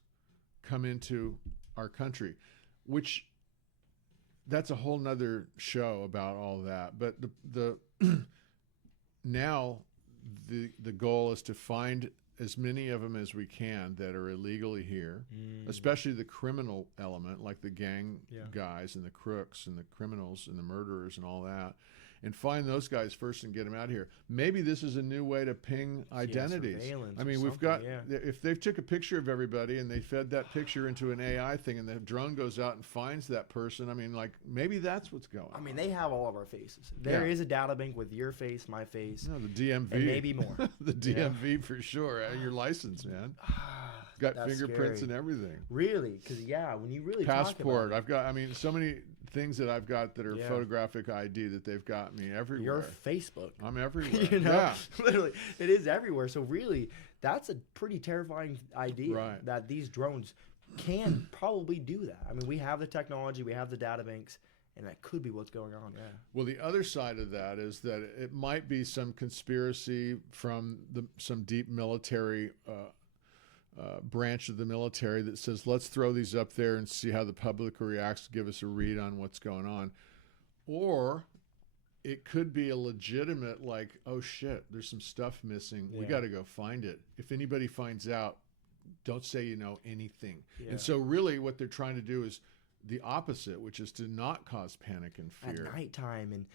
come into our country, which that's a whole nother show about all that. But the now the goal is to find as many of them as we can that are illegally here, especially the criminal element, like the gang guys and the crooks and the criminals and the murderers and all that, and find those guys first and get them out of here. Maybe this is a new way to ping identities. I mean, we've got, if they took a picture of everybody and they fed that picture into an AI thing and the drone goes out and finds that person, I mean, like, maybe that's what's going on. I mean, they have all of our faces. There is a data bank with your face, my face. No, the DMV. And maybe more. The DMV for sure. Your license, man. Got fingerprints scary. And everything. Really? Because, when you really passport. Talk about I've got, so many things that I've got that are photographic ID that they've got me everywhere. Your Facebook. I'm everywhere. Literally, it is everywhere. So really, that's a pretty terrifying idea that these drones can probably do that. I mean, we have the technology, we have the data banks, and that could be what's going on. Yeah. Well, the other side of that is that it might be some conspiracy from some deep military branch of the military that says, let's throw these up there and see how the public reacts, give us a read on what's going on. Or it could be a legitimate, like, oh shit, there's some stuff missing. We got to go find it. If anybody finds out, don't say you know anything. And so really what they're trying to do is the opposite, which is to not cause panic and fear. At nighttime. And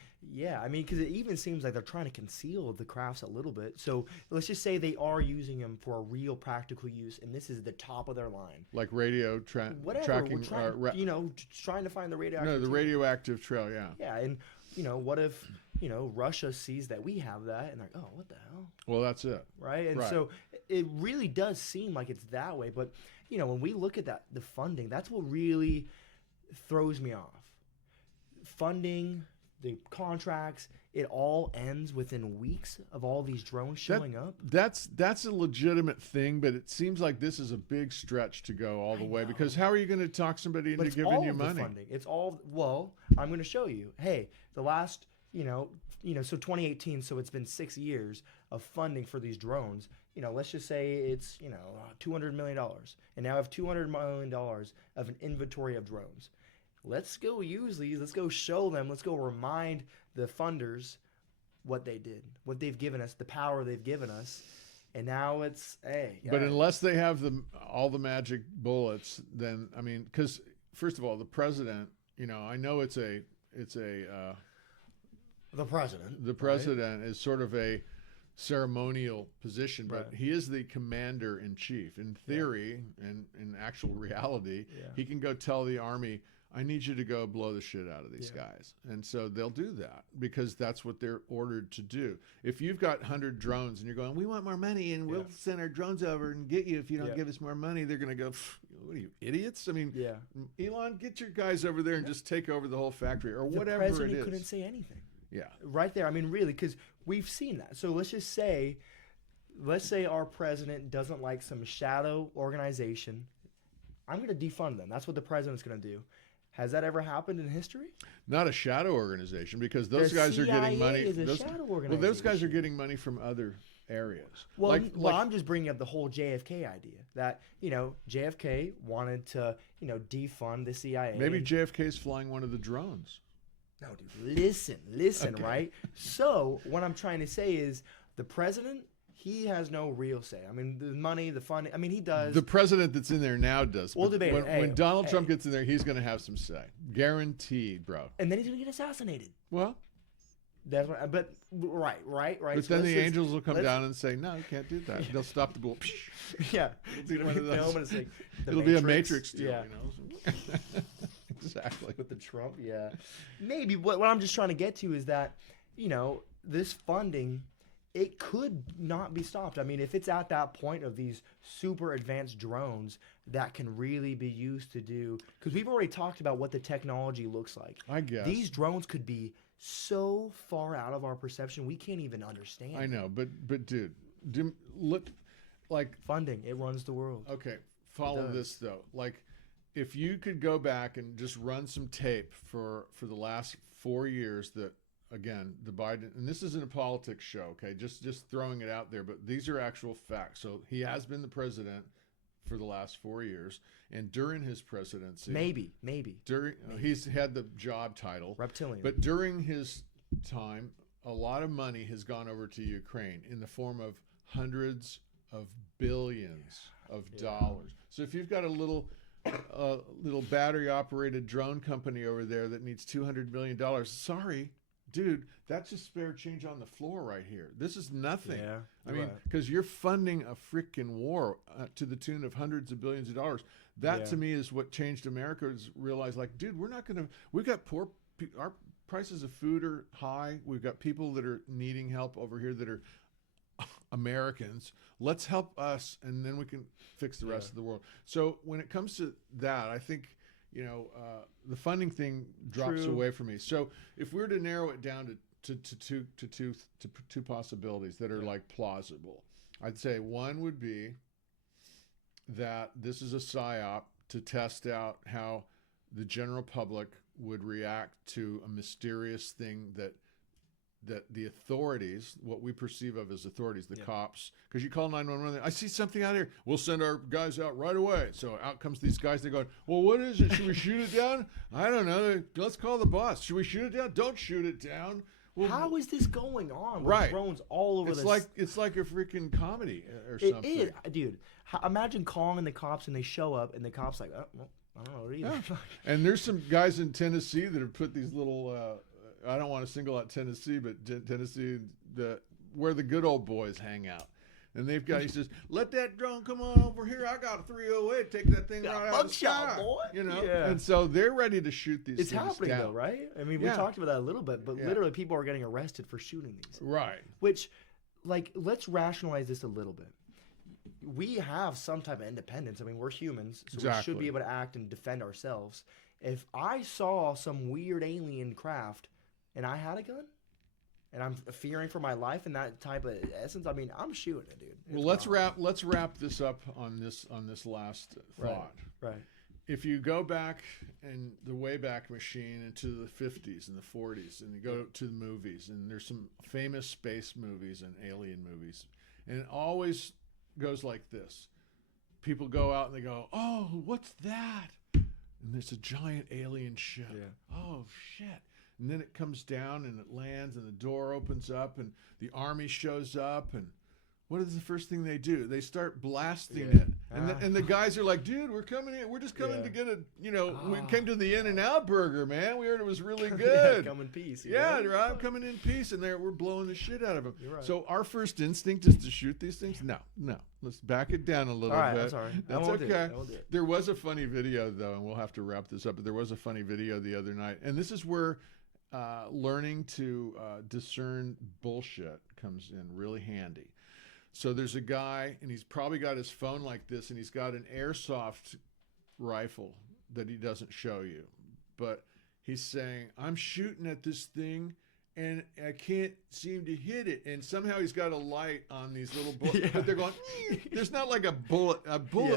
I mean, because it even seems like they're trying to conceal the crafts a little bit. So let's just say they are using them for a real practical use, and this is the top of their line. Like radio tracking. Trying to find the radioactive. No, the radioactive trail, yeah. Yeah, and what if Russia sees that we have that, and they're like, oh, what the hell? Well, that's it. Right? And so it really does seem like it's that way. But, when we look at the funding, that's what really throws me off. Funding, the contracts, it all ends within weeks of all these drones showing up. That's a legitimate thing, but it seems like this is a big stretch to go all the way, because how are you going to talk somebody into giving you money? Funding. It's all, I'm going to show you. Hey, the last, so 2018, so it's been 6 years of funding for these drones. Let's just say it's, $200 million. And now I have $200 million of an inventory of drones. Let's go use these. Let's go show them. Let's go remind the funders what they did, what they've given us, the power they've given us. And now it's, hey. But unless they have all the magic bullets, then, I mean, because first of all, the president, I know it's a the president. The president is sort of a ceremonial position, but he is the commander in chief. In theory and in actual reality, he can go tell the army, I need you to go blow the shit out of these guys. And so they'll do that because that's what they're ordered to do. If you've got 100 drones and you're going, we want more money and we'll send our drones over and get you if you don't give us more money, they're going to go, what are you, idiots? I mean, Elon, get your guys over there and just take over the whole factory or whatever it is. The president couldn't say anything. Yeah. Right there. I mean, really, because we've seen that. So let's say our president doesn't like some shadow organization. I'm going to defund them. That's what the president's going to do. Has that ever happened in history? Not a shadow organization, because those guys are getting money. Is a shadow organization. Well, those guys are getting money from other areas. Well, I'm just bringing up the whole JFK idea that, JFK wanted to, defund the CIA. Maybe JFK's flying one of the drones. No, dude, listen, okay. Right? So what I'm trying to say is the president, he has no real say. I mean, the money, the funding, I mean, he does. The president that's in there now does. We'll debate it. When Donald Trump gets in there, he's going to have some say. Guaranteed, bro. And then he's going to get assassinated. Well. That's what, but right. But so then the angels will come down and say, no, you can't do that. They'll stop the bullet. Yeah. It'll be a Matrix deal, yeah. Exactly. With the Trump, yeah. Maybe what I'm just trying to get to is that, this funding, it could not be stopped. I mean, if it's at that point of these super advanced drones that can really be used to do, because we've already talked about what the technology looks like. I guess. These drones could be so far out of our perception, we can't even understand. I know, but dude, look, like. Funding, it runs the world. Okay, follow this, though. Like, if you could go back and just run some tape for the last 4 years that, again, the Biden, and this isn't a politics show, okay, just throwing it out there, but these are actual facts. So he has been the president for the last 4 years, and during his presidency, maybe he's had the job title reptilian, but during his time, a lot of money has gone over to Ukraine in the form of hundreds of billions of dollars. So if you've got a little battery-operated drone company over there that needs $200 million. Sorry, dude, that's just spare change on the floor right here. This is nothing. Yeah, I mean, because you're funding a freaking war to the tune of hundreds of billions of dollars. That to me is what changed America. Is realize, like, dude, we're not going to. We've got our prices of food are high. We've got people that are needing help over here that are Americans. Let's help us, and then we can fix the rest of the world. So when it comes to that, I think the funding thing drops away from me. So if we were to narrow it down to two possibilities that are like plausible, I'd say one would be that this is a psyop to test out how the general public would react to a mysterious thing that the authorities, what we perceive of as authorities, the cops, because you call 911, I see something out here, we'll send our guys out right away. So out comes these guys, they're going, well, what is it? Should we shoot it down? I don't know. Let's call the boss. Should we shoot it down? Don't shoot it down. Well, how is this going on? With right. drones all over it's like a freaking comedy or something. It is, dude. Imagine calling the cops and they show up and the cops like, oh, well, I don't know either. Yeah. And there's some guys in Tennessee that have put these little. I don't want to single out Tennessee, but Tennessee, where the good old boys hang out. And they've got, he says, let that drone come on over here. I got a 308. Take that thing right out of the sky. Boy. You know? Yeah. And so they're ready to shoot these things down. It's happening, though, right? I mean, we talked about that a little bit, but literally people are getting arrested for shooting these. Right. Which, like, let's rationalize this a little bit. We have some type of independence. I mean, we're humans, so we should be able to act and defend ourselves. If I saw some weird alien craft and I had a gun, and I'm fearing for my life in that type of essence, I mean, I'm shooting it, dude. Well, let's wrap this up on this last thought. Right. If you go back in the Wayback Machine into the 50s and the 40s, and you go to the movies, and there's some famous space movies and alien movies, and it always goes like this. People go out and they go, oh, what's that? And there's a giant alien ship. Yeah. Oh, shit. And then it comes down and it lands and the door opens up and the army shows up, and what is the first thing they do? They start blasting it. And the guys are like, dude, we're coming in. We're just coming to get we came to the In-N-Out burger, man. We heard it was really good. Come in peace. Yeah, right. Coming in peace. And we're blowing the shit out of them. Right. So our first instinct is to shoot these things? No. Let's back it down a little bit. I'm sorry. That's okay. There was a funny video, though, and we'll have to wrap this up, but there was a funny video the other night. And this is where learning to discern bullshit comes in really handy. So there's a guy, and he's probably got his phone like this, and he's got an airsoft rifle that he doesn't show you. But he's saying, I'm shooting at this thing, and I can't seem to hit it. And somehow he's got a light on these little bullets. But they're going, there's not like a bullet.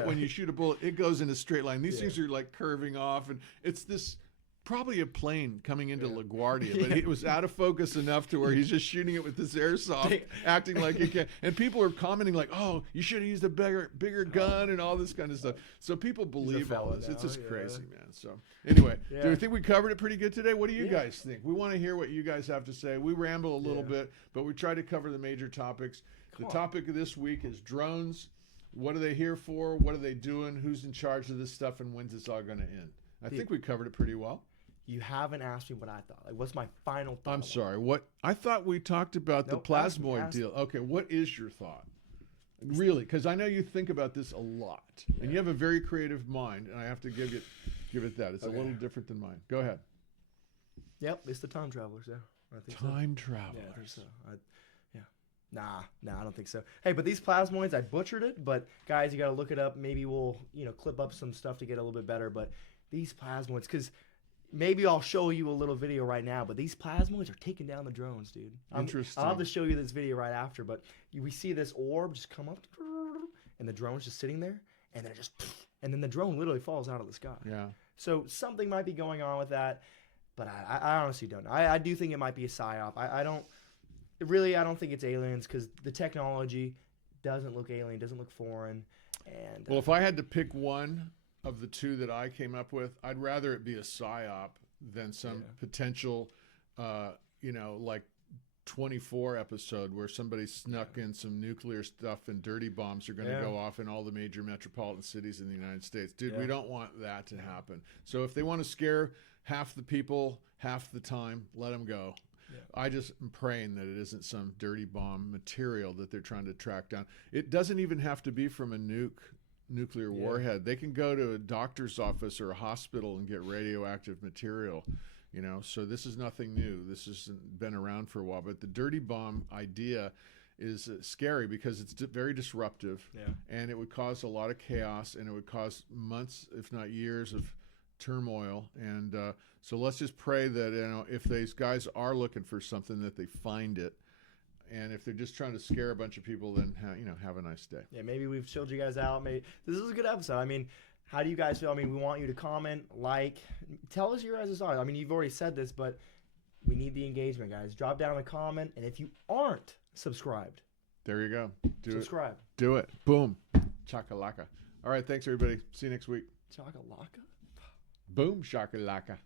When you shoot a bullet, it goes in a straight line. These things are like curving off, and it's this... probably a plane coming into LaGuardia, but it was out of focus enough to where he's just shooting it with this airsoft, acting like he can. And people are commenting like, "Oh, you should have used a bigger gun," and all this kind of stuff. So people believe all this. It's just crazy, man. So anyway, do you think we covered it pretty good today? What do you guys think? We want to hear what you guys have to say. We ramble a little bit, but we try to cover the major topics. The topic of this week is drones. What are they here for? What are they doing? Who's in charge of this stuff? And when's this all going to end? I think we covered it pretty well. You haven't asked me what I thought. Like, what's my final thought? I'm sorry. What I thought we talked about the plasmoid deal. Okay, what is your thought? Really, because I know you think about this a lot, and you have a very creative mind, and I have to give it that. It's a little different than mine. Go ahead. Yep, it's the time travelers. Yeah, I think time travelers. Yeah, I think so. Nah, I don't think so. Hey, but these plasmoids, I butchered it. But guys, you got to look it up. Maybe we'll clip up some stuff to get a little bit better. But these plasmoids, because maybe I'll show you a little video right now, but these plasmoids are taking down the drones, dude. Interesting. I'll have to show you this video right after, but we see this orb just come up, and the drone's just sitting there, and then and then the drone literally falls out of the sky. Yeah. So something might be going on with that, but I honestly don't know. I do think it might be a psyop. I don't think it's aliens, because the technology doesn't look alien, doesn't look foreign. And well, if I had to pick one of the two that I came up with, I'd rather it be a psyop than some potential, like 24 episode where somebody snuck in some nuclear stuff and dirty bombs are going to go off in all the major metropolitan cities in the United States. Dude, we don't want that to happen. So if they want to scare half the people half the time, let them go. Yeah. I just am praying that it isn't some dirty bomb material that they're trying to track down. It doesn't even have to be from a nuclear warhead. They can go to a doctor's office or a hospital and get radioactive material, so this is nothing new. This has been around for a while, but the dirty bomb idea is scary because it's very disruptive, and it would cause a lot of chaos, and it would cause months, if not years, of turmoil. And so let's just pray that if these guys are looking for something, that they find it. And if they're just trying to scare a bunch of people, then have a nice day. Yeah, maybe we've chilled you guys out. Maybe this is a good episode. I mean, How do you guys feel? I mean, we want you to comment, like, tell us your guys' thoughts. I mean, you've already said this, but we need the engagement, guys. Drop down a comment, and if you aren't subscribed, there you go. Subscribe. Do it. Boom. Chakalaka. All right. Thanks, everybody. See you next week. Chakalaka? Boom. Shakalaka.